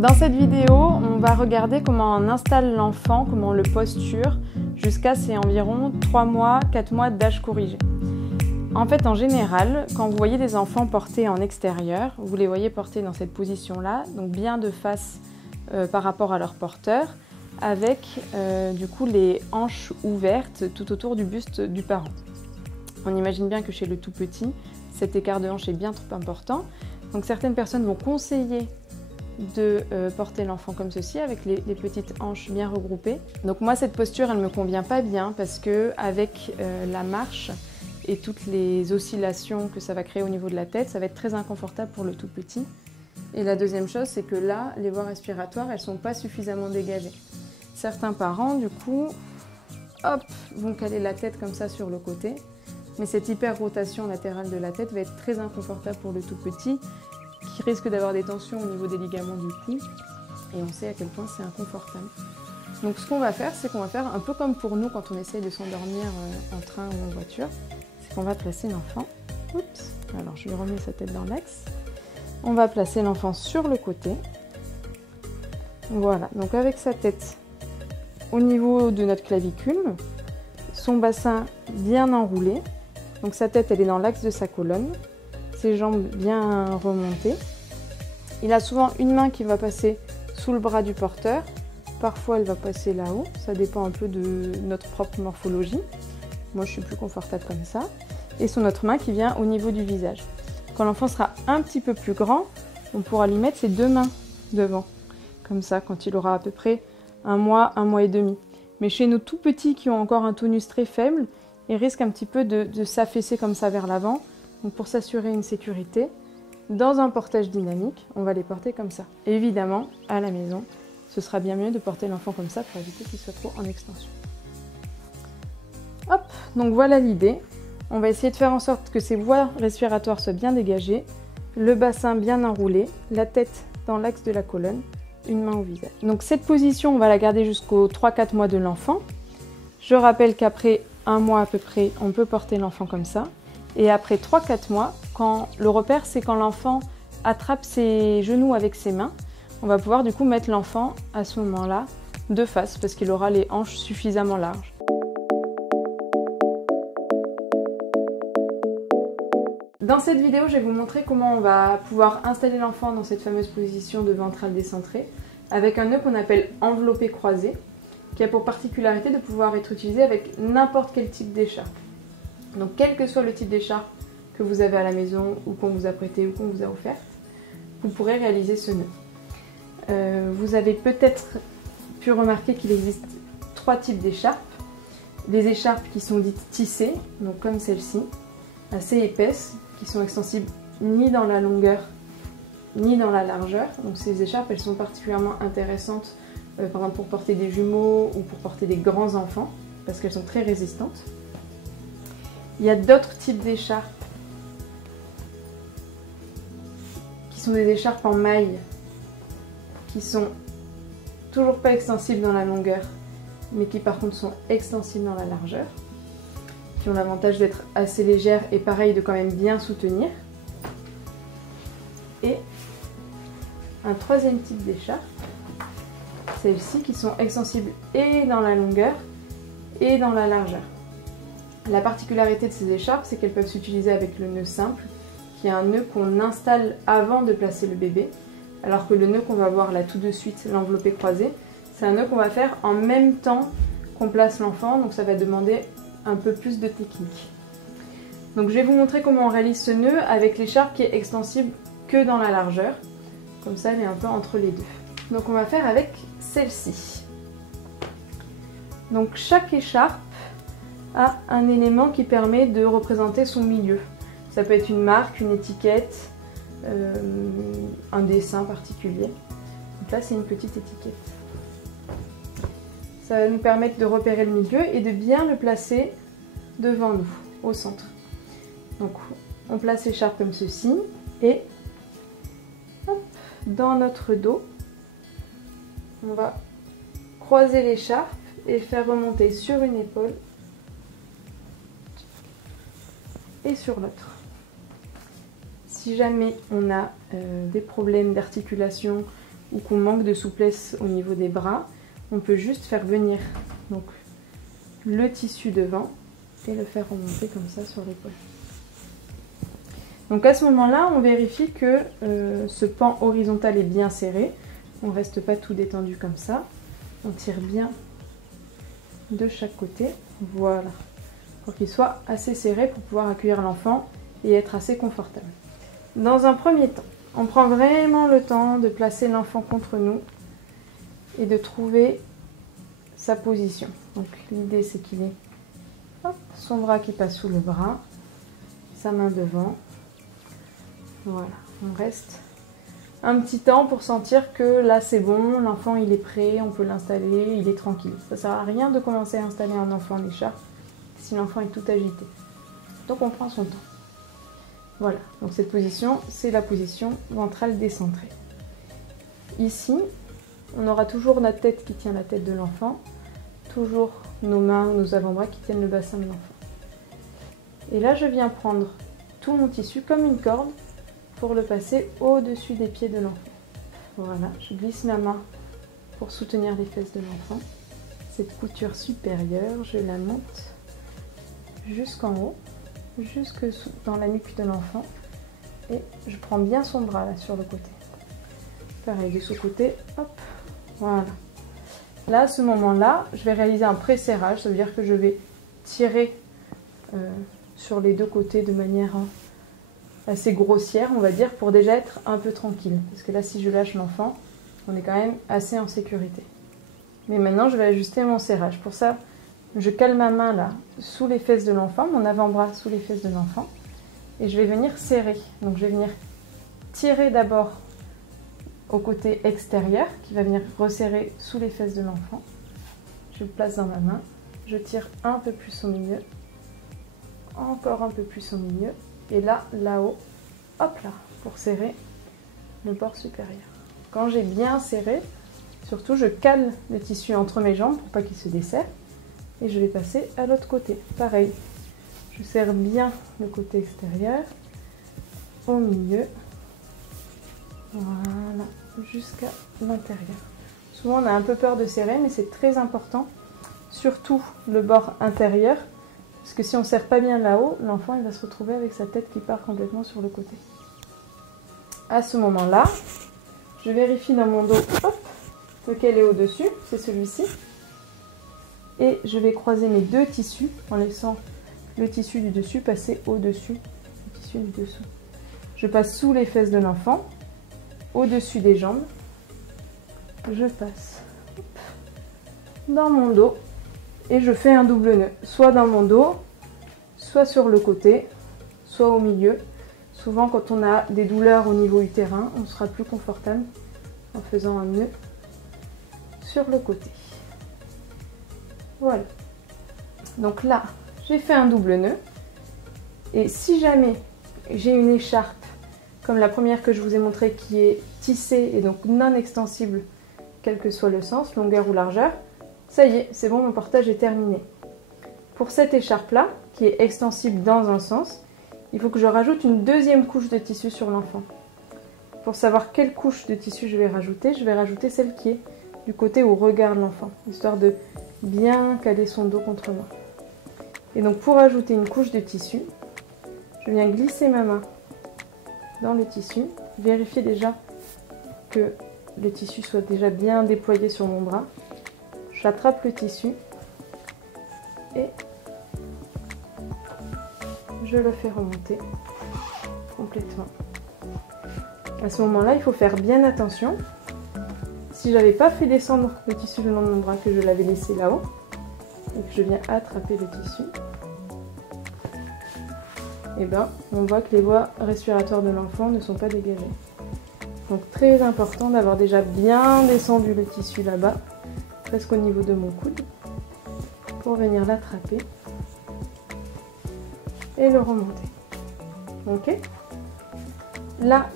Dans cette vidéo, on va regarder comment on installe l'enfant, comment on le posture jusqu'à ses environ 3 mois, 4 mois d'âge corrigé. En fait, en général, quand vous voyez des enfants portés en extérieur, vous les voyez portés dans cette position-là, donc bien de face par rapport à leur porteur, avec du coup les hanches ouvertes tout autour du buste du parent. On imagine bien que chez le tout petit, cet écart de hanche est bien trop important. Donc certaines personnes vont conseiller de porter l'enfant comme ceci, avec les petites hanches bien regroupées. Donc moi, cette posture, elle ne me convient pas bien parce que avec la marche et toutes les oscillations que ça va créer au niveau de la tête, ça va être très inconfortable pour le tout petit. Et la deuxième chose, c'est que là, les voies respiratoires, elles ne sont pas suffisamment dégagées. Certains parents, du coup, hop, vont caler la tête comme ça sur le côté. Mais cette hyper-rotation latérale de la tête va être très inconfortable pour le tout petit, qui risque d'avoir des tensions au niveau des ligaments du cou. Et on sait à quel point c'est inconfortable. Donc ce qu'on va faire, c'est qu'on va faire un peu comme pour nous quand on essaye de s'endormir en train ou en voiture. C'est qu'on va placer l'enfant. Oups, alors je lui remets sa tête dans l'axe. On va placer l'enfant sur le côté. Voilà, donc avec sa tête au niveau de notre clavicule, son bassin bien enroulé. Donc sa tête, elle est dans l'axe de sa colonne, ses jambes bien remontées. Il a souvent une main qui va passer sous le bras du porteur. Parfois, elle va passer là-haut. Ça dépend un peu de notre propre morphologie. Moi, je suis plus confortable comme ça. Et son autre main qui vient au niveau du visage. Quand l'enfant sera un petit peu plus grand, on pourra lui mettre ses deux mains devant. Comme ça, quand il aura à peu près 1 mois et demi. Mais chez nos tout petits qui ont encore un tonus très faible, ils risquent un petit peu de s'affaisser comme ça vers l'avant. Donc pour s'assurer une sécurité, dans un portage dynamique, on va les porter comme ça. Et évidemment, à la maison, ce sera bien mieux de porter l'enfant comme ça pour éviter qu'il soit trop en extension. Hop, donc voilà l'idée. On va essayer de faire en sorte que ces voies respiratoires soient bien dégagées, le bassin bien enroulé, la tête dans l'axe de la colonne, une main au visage. Donc cette position, on va la garder jusqu'aux 3-4 mois de l'enfant. Je rappelle qu'après 1 mois à peu près, on peut porter l'enfant comme ça. Et après 3-4 mois, quand le repère, c'est quand l'enfant attrape ses genoux avec ses mains, on va pouvoir du coup mettre l'enfant à ce moment-là de face parce qu'il aura les hanches suffisamment larges. Dans cette vidéo, je vais vous montrer comment on va pouvoir installer l'enfant dans cette fameuse position de ventrale décentrée avec un nœud qu'on appelle enveloppé croisé, qui a pour particularité de pouvoir être utilisé avec n'importe quel type d'écharpe. Donc quel que soit le type d'écharpe que vous avez à la maison ou qu'on vous a prêté ou qu'on vous a offert, vous pourrez réaliser ce nœud. Vous avez peut-être pu remarquer qu'il existe 3 types d'écharpes. Des écharpes qui sont dites tissées, donc comme celle-ci, assez épaisses, qui sont extensibles ni dans la longueur ni dans la largeur. Donc ces écharpes, elles sont particulièrement intéressantes par exemple pour porter des jumeaux ou pour porter des grands enfants, parce qu'elles sont très résistantes. Il y a d'autres types d'écharpes qui sont des écharpes en maille, qui sont toujours pas extensibles dans la longueur, mais qui par contre sont extensibles dans la largeur, qui ont l'avantage d'être assez légères et pareil de quand même bien soutenir. Et un 3e type d'écharpe, celles-ci qui sont extensibles et dans la longueur et dans la largeur. La particularité de ces écharpes, c'est qu'elles peuvent s'utiliser avec le nœud simple, qui est un nœud qu'on installe avant de placer le bébé, alors que le nœud qu'on va voir là tout de suite, l'enveloppé croisé, c'est un nœud qu'on va faire en même temps qu'on place l'enfant, donc ça va demander un peu plus de technique. Donc je vais vous montrer comment on réalise ce nœud avec l'écharpe qui est extensible que dans la largeur, comme ça elle est un peu entre les deux. Donc on va faire avec celle-ci. Donc chaque écharpe a un élément qui permet de représenter son milieu. Ça peut être une marque, une étiquette, un dessin particulier. Donc là c'est une petite étiquette. Ça va nous permettre de repérer le milieu et de bien le placer devant nous, au centre. Donc on place l'écharpe comme ceci et hop, dans notre dos, on va croiser l'écharpe et faire remonter sur une épaule et sur l'autre. Si jamais on a des problèmes d'articulation ou qu'on manque de souplesse au niveau des bras, on peut juste faire venir donc, le tissu devant et le faire remonter comme ça sur l'épaule. Donc à ce moment-là, on vérifie que ce pan horizontal est bien serré. On ne reste pas tout détendu comme ça. On tire bien de chaque côté. Voilà. Pour qu'il soit assez serré pour pouvoir accueillir l'enfant et être assez confortable. Dans un premier temps, on prend vraiment le temps de placer l'enfant contre nous et de trouver sa position. Donc l'idée c'est qu'il ait son bras qui passe sous le bras, sa main devant. Voilà, on reste un petit temps pour sentir que là c'est bon, l'enfant il est prêt, on peut l'installer, il est tranquille. Ça sert à rien de commencer à installer un enfant en écharpe si l'enfant est tout agité. Donc on prend son temps. Voilà, donc cette position, c'est la position ventrale décentrée. Ici, on aura toujours notre tête qui tient la tête de l'enfant, toujours nos mains ou nos avant-bras qui tiennent le bassin de l'enfant. Et là, je viens prendre tout mon tissu comme une corde pour le passer au-dessus des pieds de l'enfant. Voilà, je glisse ma main pour soutenir les fesses de l'enfant. Cette couture supérieure, je la monte jusqu'en haut, jusque dans la nuque de l'enfant. Et je prends bien son bras là sur le côté. Pareil de ce côté, hop, voilà. Là, à ce moment-là, je vais réaliser un pré-serrage, ça veut dire que je vais tirer sur les deux côtés de manière assez grossière, on va dire, pour déjà être un peu tranquille. Parce que là, si je lâche l'enfant, on est quand même assez en sécurité. Mais maintenant, je vais ajuster mon serrage. Pour ça, je cale ma main là, sous les fesses de l'enfant, mon avant-bras sous les fesses de l'enfant. Et je vais venir serrer. Donc, je vais venir tirer d'abord au côté extérieur, qui va venir resserrer sous les fesses de l'enfant. Je le place dans ma main. Je tire un peu plus au milieu. Encore un peu plus au milieu. Et là, là-haut, hop là, pour serrer le bord supérieur. Quand j'ai bien serré, surtout je cale le tissu entre mes jambes pour pas qu'il se desserre. Et je vais passer à l'autre côté. Pareil, je serre bien le côté extérieur, au milieu, voilà, jusqu'à l'intérieur. Souvent on a un peu peur de serrer, mais c'est très important, surtout le bord intérieur, parce que si on ne serre pas bien là-haut, l'enfant il va se retrouver avec sa tête qui part complètement sur le côté. À ce moment-là, je vérifie dans mon dos, hop, lequel est au-dessus, c'est celui-ci. Et je vais croiser mes deux tissus en laissant le tissu du dessus passer au-dessus du tissu du dessous. Je passe sous les fesses de l'enfant, au-dessus des jambes. Je passe dans mon dos et je fais un double nœud, soit dans mon dos, soit sur le côté, soit au milieu. Souvent quand on a des douleurs au niveau utérin, on sera plus confortable en faisant un nœud sur le côté. Voilà. Donc là, j'ai fait un double nœud. Et si jamais j'ai une écharpe, comme la première que je vous ai montrée, qui est tissée et donc non extensible, quel que soit le sens, longueur ou largeur, ça y est, c'est bon, mon portage est terminé. Pour cette écharpe-là, qui est extensible dans un sens, il faut que je rajoute une deuxième couche de tissu sur l'enfant. Pour savoir quelle couche de tissu je vais rajouter celle qui est du côté où regarde l'enfant, histoire de bien caler son dos contre moi. Et donc pour ajouter une couche de tissu, je viens glisser ma main dans le tissu, vérifier déjà que le tissu soit déjà bien déployé sur mon bras. J'attrape le tissu et je le fais remonter complètement. À ce moment-là, il faut faire bien attention. Si j'avais pas fait descendre le tissu le long de mon bras, que je l'avais laissé là-haut, et que je viens attraper le tissu, et bien on voit que les voies respiratoires de l'enfant ne sont pas dégagées. Donc très important d'avoir déjà bien descendu le tissu là-bas, presque au niveau de mon coude, pour venir l'attraper et le remonter. Ok ? Là,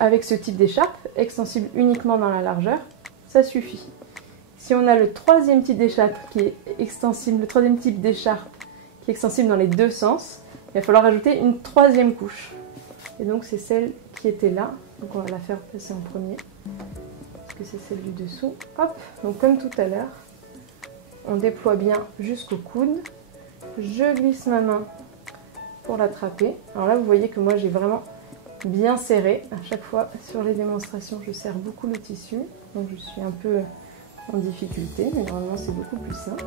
avec ce type d'écharpe, extensible uniquement dans la largeur, ça suffit. Si on a le troisième type d'écharpe qui est extensible, le troisième type d'écharpe qui est extensible dans les deux sens, il va falloir ajouter une troisième couche. Et donc c'est celle qui était là, donc on va la faire passer en premier. puisque c'est celle du dessous. Hop, donc comme tout à l'heure, on déploie bien jusqu'au coude. Je glisse ma main pour l'attraper. Alors là, vous voyez que moi, j'ai vraiment bien serré. À chaque fois, sur les démonstrations, je serre beaucoup le tissu. Donc je suis un peu en difficulté, mais normalement, c'est beaucoup plus simple.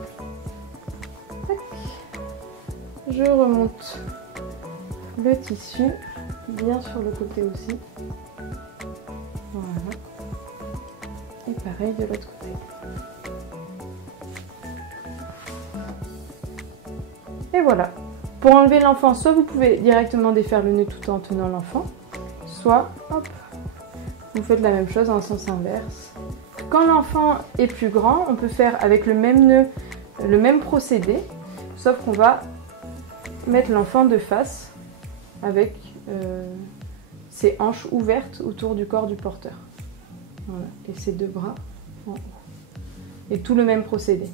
Tac. Je remonte le tissu, bien sur le côté aussi. Voilà. Et pareil de l'autre côté. Et voilà. Pour enlever l'enfant, soit vous pouvez directement défaire le nœud tout en tenant l'enfant, soit, hop, vous faites la même chose en sens inverse. Quand l'enfant est plus grand, on peut faire avec le même nœud, le même procédé, sauf qu'on va mettre l'enfant de face avec ses hanches ouvertes autour du corps du porteur. Voilà. Et ses deux bras en haut. Et tout le même procédé.